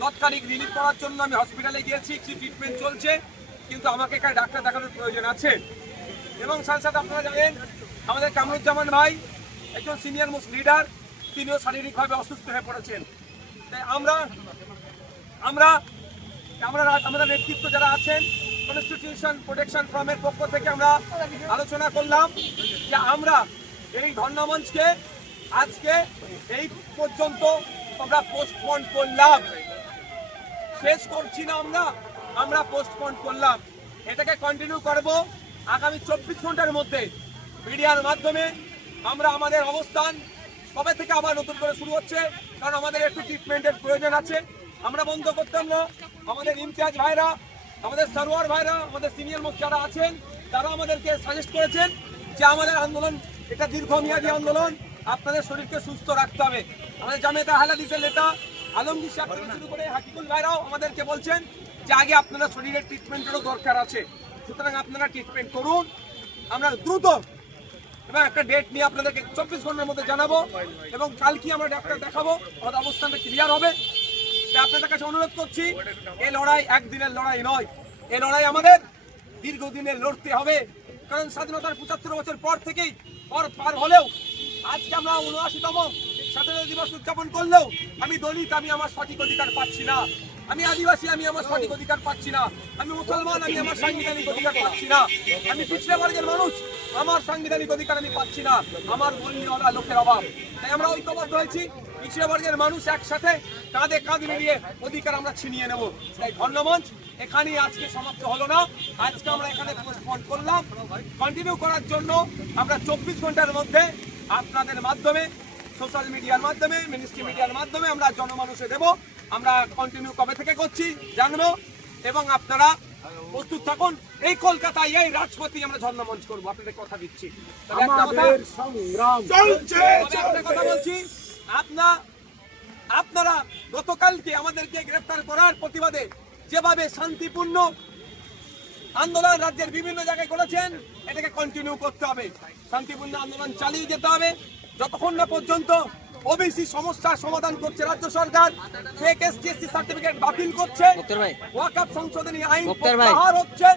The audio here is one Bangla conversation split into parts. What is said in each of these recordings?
তৎক্ষণিক রিলিফ করার জন্য আমি হসপিটালে গিয়েছি কিছু ট্রিটমেন্ট চলছে, কিন্তু আমাকে এখানে ডাক্তার দেখানোর প্রয়োজন আছে। এবং সাথে সাথে আপনারা জানেন, আমাদের কামরুজ্জামান ভাই, একজন সিনিয়র মোস্ট লিডার তিনিও শারীরিকভাবে অসুস্থ হয়ে পড়েছেন। তাই আমরা আমরা আমরা আমাদের নেতৃত্ব যারা আছেন কনস্টিটিউশন প্রোটেকশন ফ্রমের পক্ষ থেকে আমরা আলোচনা করলাম যে আমরা এই ধর্ণামঞ্চকে আজকে এই পর্যন্ত আমরা পোস্টপন করলাম। শেষ করছি না আমরা আমরা পোস্টপন করলাম। এটাকে কন্টিনিউ করব আগামী চব্বিশ ঘণ্টার মধ্যে। মিডিয়ার মাধ্যমে আমরা আমাদের অবস্থান কবে থেকে আবার নতুন করে শুরু হচ্ছে, কারণ আমাদের একটু ট্রিটমেন্টের প্রয়োজন আছে। আমরা বন্ধ করতাম না। আমাদের ইমতিয়াজ ভাইরা, আমাদের সারোয়ার ভাইরা, আমাদের সিনিয়র মুখ যারা আছেন, তারা আমাদেরকে সাজেস্ট করেছেন যে আমাদের আন্দোলন, এটা দীর্ঘমেয়াদী আন্দোলন, আপনাদের শরীরকে সুস্থ রাখতে হবে। আমাদের জামেতা হালাদিসের নেতা আলমগীর সাহেব থেকে শুরু করে হাকিকুল ভাইরাও আমাদেরকে বলছেন যে আগে আপনারা শরীরের ট্রিটমেন্টেরও দরকার আছে। সুতরাং আপনারা ট্রিটমেন্ট করুন। আমরা দ্রুত এবং একটা ডেট নিয়ে আপনাদেরকে চব্বিশ ঘণ্টার মধ্যে জানাব এবং কালকে আমরা ডাক্তার দেখাবো, আমাদের অবস্থানটা ক্লিয়ার হবে। তাই আপনাদের কাছে অনুরোধ করছি এই লড়াই একদিনের লড়াই নয় এই লড়াই আমাদের। দীর্ঘদিনের লড়তে হবে, কারণ স্বাধীনতার পঁচাত্তর বছর পর থেকেই পর পার হলেও আজকে আমরা উনআশিতম স্বাধীনতা দিবস উদযাপন করলেও আমি দলিত, আমি আমার সঠিক অধিকার পাচ্ছি না। আমি আদিবাসী, আমি আমার সঠিক অধিকার পাচ্ছি না। আমি মুসলমান, আমি আমার সাংবিধানিক অধিকার পাচ্ছি না। আমি পিছড়ে বর্গের মানুষ, আমার সাংবিধানিক অধিকার আমি পাচ্ছি না। আমার মূল্যওয়ালা লোকের অভাব। তাই আমরা ঐক্যবদ্ধ হয়েছি। পিছিয়ে বর্গের মানুষ একসাথে কাঁধে কাঁধ মিলিয়ে অধিকার আমরা ছিনিয়ে নেব। তাই ধন্যমঞ্চ, এখানেই আজকে সমাপ্ত হলো না। আজকে আমরা এখানে পোস্টপন করলাম। কন্টিনিউ করার জন্য আমরা চব্বিশ ঘণ্টার মধ্যে আপনাদের মাধ্যমে সোশ্যাল মিডিয়ার মাধ্যমে মিনিস্ট্রি মিডিয়ার মাধ্যমে আমরা জনমানুষে দেব। আমরা কন্টিনিউ কবে থেকে করছি জানব। এবং আপনারা প্রস্তুত থাকুন। এই কলকাতায় এই রাজপথে আমরা ঝর্ণামঞ্চ করব। আপনাদের কথা দিচ্ছি। কথা বলছি। আপনা আপনারা গতকালকে আমাদেরকে গ্রেফতার করার প্রতিবাদে যেভাবে শান্তিপূর্ণ আন্দোলন রাজ্যের বিভিন্ন জায়গায় করেছেন এটাকে কন্টিনিউ করতে হবে। শান্তিপূর্ণ আন্দোলন চালিয়ে যেতে হবে। যতক্ষণ না পর্যন্ত ওবিসি সমস্যার সমাধান করছে রাজ্য সরকার ফেক এসটিএসসি সার্টিফিকেট বাতিল করছে ওয়াকআপ সংশোধনী আইন প্রত্যাহার হচ্ছে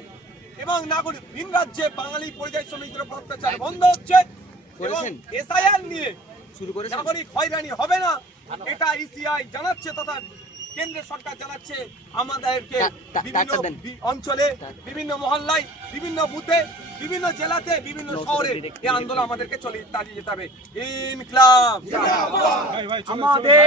এবং নাগরিক ভিন রাজ্যে বাঙালি পরিযায়ী শ্রমিকদের উপর অত্যাচার বন্ধ হচ্ছে এবং? এসআইআর নিয়ে শুরু করে নাগরিক হয়রানি হবে না এটা ইসিআই জানাচ্ছে তথা কেন্দ্রের সরকার চালাচ্ছে আমাদেরকে বিভিন্ন অঞ্চলে বিভিন্ন মহল্লায় বিভিন্ন বুথে বিভিন্ন জেলাতে বিভিন্ন শহরে এই আন্দোলন আমাদেরকে চলে দাঁড়িয়ে যেতে হবে। ইনকলাব। আমাদের